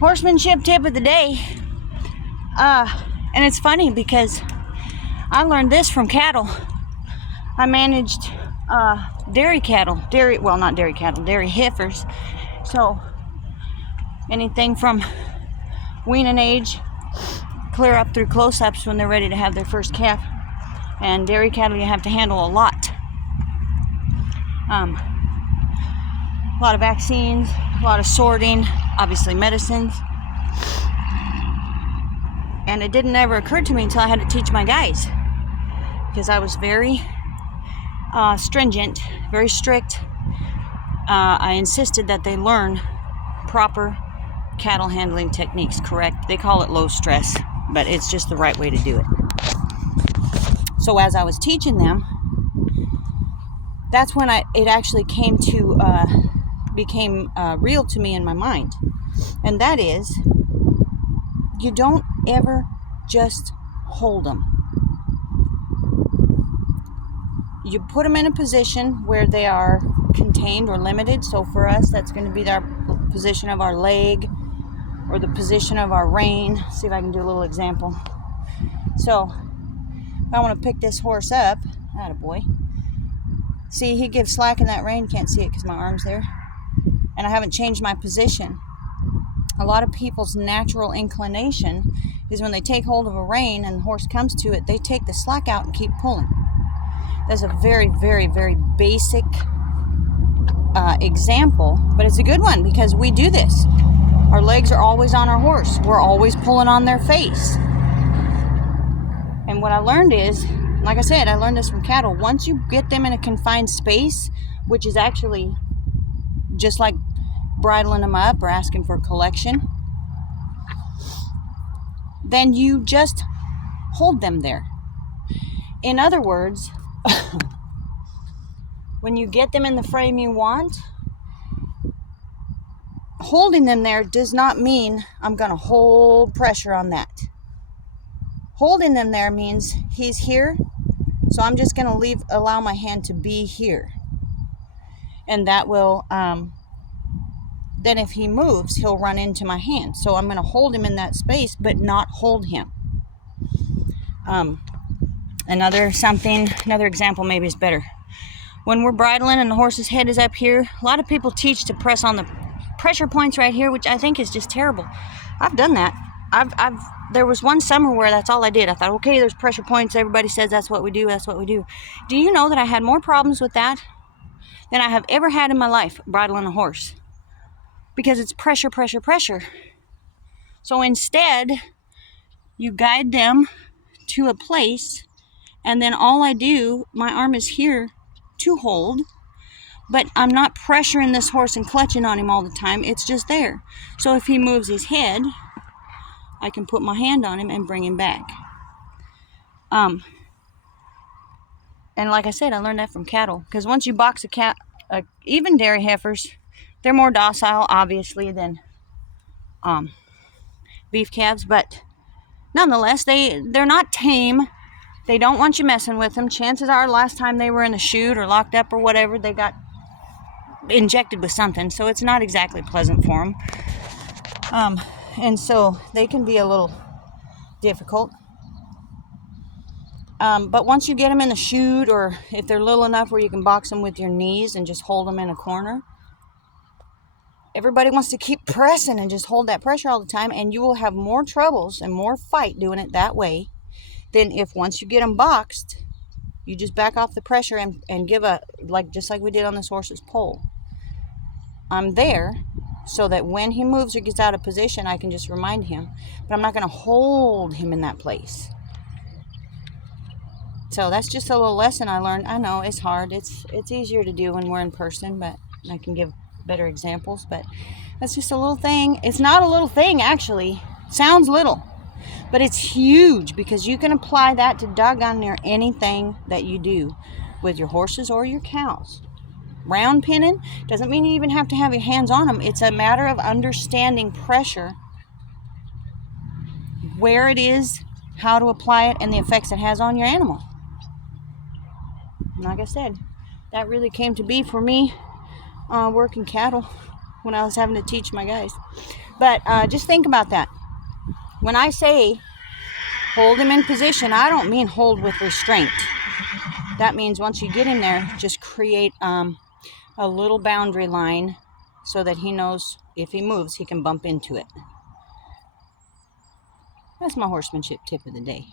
Horsemanship tip of the day. And it's funny because I learned this from cattle. I managed dairy cattle, not dairy cattle, dairy heifers. So anything from weaning age clear up through close-ups when they're ready to have their first calf. And dairy cattle you have to handle a lot. A lot of vaccines, a lot of sorting, obviously medicines. And it didn't ever occur to me until I had to teach my guys, because I was very stringent, very strict. I insisted that they learn proper cattle handling techniques, correct? They call it low stress, but it's just the right way to do it. So as I was teaching them, that's when it actually became real to me in my mind. And that is, you don't ever just hold them. You put them in a position where they are contained or limited. So for us, that's going to be the position of our leg or the position of our rein. See if I can do a little example. So if I want to pick this horse up, attaboy. See, he gives slack in that rein. Can't see it because my arm's there. And I haven't changed my position. A lot of people's natural inclination is when they take hold of a rein and the horse comes to it, they take the slack out and keep pulling. That's a very, very, very basic example, but it's a good one because we do this. Our legs are always on our horse. We're always pulling on their face. And what I learned is, like I said, I learned this from cattle. Once you get them in a confined space, which is actually just like bridling them up or asking for a collection, then you just hold them there. In other words, when you get them in the frame you want, holding them there does not mean I'm going to hold pressure on that. Holding them there means he's here, so I'm just going to allow my hand to be here. And that will, then if he moves, he'll run into my hand. So I'm going to hold him in that space, but not hold him. Another example maybe is better. When we're bridling and the horse's head is up here, a lot of people teach to press on the pressure points right here, which I think is just terrible. I've done that. There was one summer where that's all I did. I thought, okay, there's pressure points. Everybody says that's what we do. Do you know that I had more problems with that than I have ever had in my life bridling a horse? Because it's pressure, pressure, pressure. So instead, you guide them to a place, and then all I do, my arm is here to hold, but I'm not pressuring this horse and clutching on him all the time. It's just there. So if he moves his head, I can put my hand on him and bring him back. And like I said, I learned that from cattle. Because once you box a cat, even dairy heifers, they're more docile, obviously, than beef calves. But nonetheless, they're not tame. They don't want you messing with them. Chances are last time they were in a chute or locked up or whatever, they got injected with something. So it's not exactly pleasant for them. And so they can be a little difficult. But once you get them in the chute, or if they're little enough where you can box them with your knees and just hold them in a corner, everybody wants to keep pressing and just hold that pressure all the time, and you will have more troubles and more fight doing it that way than if once you get them boxed, you just back off the pressure and give just like we did on this horse's pole. I'm there so that when he moves or gets out of position, I can just remind him, but I'm not going to hold him in that place. So that's just a little lesson I learned. I know it's hard. It's easier to do when we're in person, but I can give better examples. But that's just a little thing. It's not a little thing, actually. Sounds little, but it's huge, because you can apply that to doggone near anything that you do with your horses or your cows. Round pinning doesn't mean you even have to have your hands on them. It's a matter of understanding pressure, where it is, how to apply it, and the effects it has on your animal. And like I said, that really came to be for me working cattle when I was having to teach my guys. But just think about that. When I say hold him in position, I don't mean hold with restraint. That means once you get in there, just create a little boundary line so that he knows if he moves, he can bump into it. That's my horsemanship tip of the day.